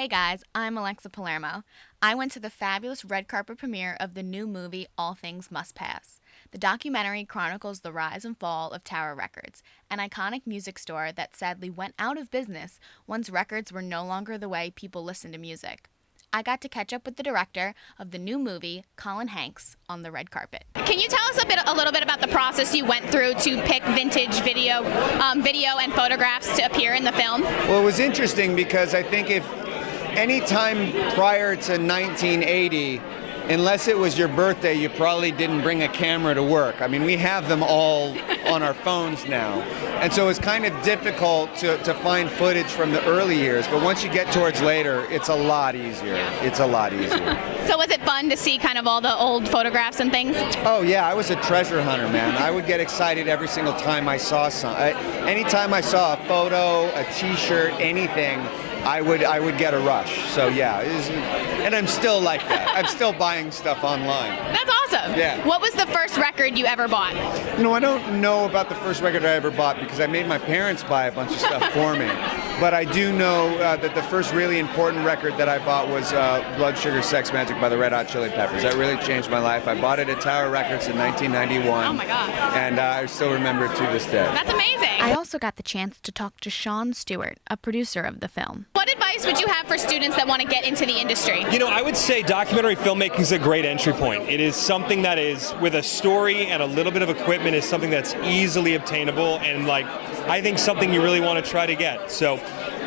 Hey guys, I'm Alexa Palermo. I went to the fabulous red carpet premiere of the new movie All Things Must Pass. The documentary chronicles the rise and fall of Tower Records, an iconic music store that sadly went out of business once records were no longer the way people listened to music. I got to catch up with the director of the new movie, Colin Hanks, on the red carpet. Can you tell us a little bit about the process you went through to pick vintage video and photographs to appear in the film? Well, it was interesting because I think if any time prior to 1980, unless it was your birthday, you probably didn't bring a camera to work. I mean, we have them all on our phones now. And so it's kind of difficult to find footage from the early years, but once you get towards later, it's a lot easier. It's a lot easier. So was it fun to see kind of all the old photographs and things? Oh yeah, I was a treasure hunter, man. I would get excited every single time I saw anytime I saw a photo, a t-shirt, anything, I would get a rush. So yeah, and I'm still like that. I'm still buying stuff online. That's awesome. Yeah. What was the first record you ever bought? No, I don't know about the first record I ever bought because I made my parents buy a bunch of stuff for me. But I do know that the first really important record that I bought was Blood Sugar Sex Magic by the Red Hot Chili Peppers. That really changed my life. I bought it at Tower Records in 1991. Oh my God. And I still remember it to this day. That's amazing. I also got the chance to talk to Sean Stewart, a producer of the film. What advice would you have for students that want to get into the industry? You know, I would say documentary filmmaking is a great entry point. It is something that is, with a story and a little bit of equipment, is something that's easily obtainable and, like, I think something you really want to try to get. So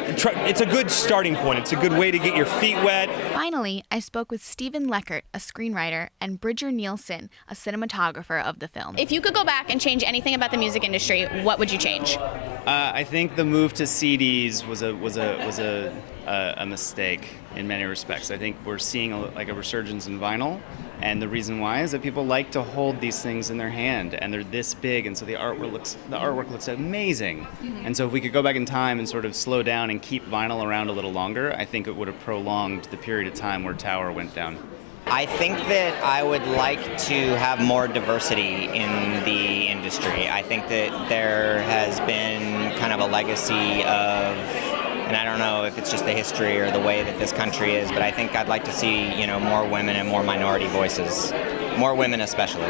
it's a good starting point. It's a good way to get your feet wet. Finally, I spoke with Stephen Leckert, a screenwriter, and Bridger Nielsen, a cinematographer of the film. If you could go back and change anything about the music industry, what would you change? I think the move to CDs was a mistake in many respects. I think we're seeing a resurgence in vinyl, and the reason why is that people like to hold these things in their hand, and they're this big, and so the artwork looks amazing. Mm-hmm. And so if we could go back in time and sort of slow down and keep vinyl around a little longer, I think it would have prolonged the period of time where Tower went down. I think that I would like to have more diversity in the industry. I think that there has been kind of a legacy of, and I don't know if it's just the history or the way that this country is, but I think I'd like to see, more women and more minority voices, more women especially.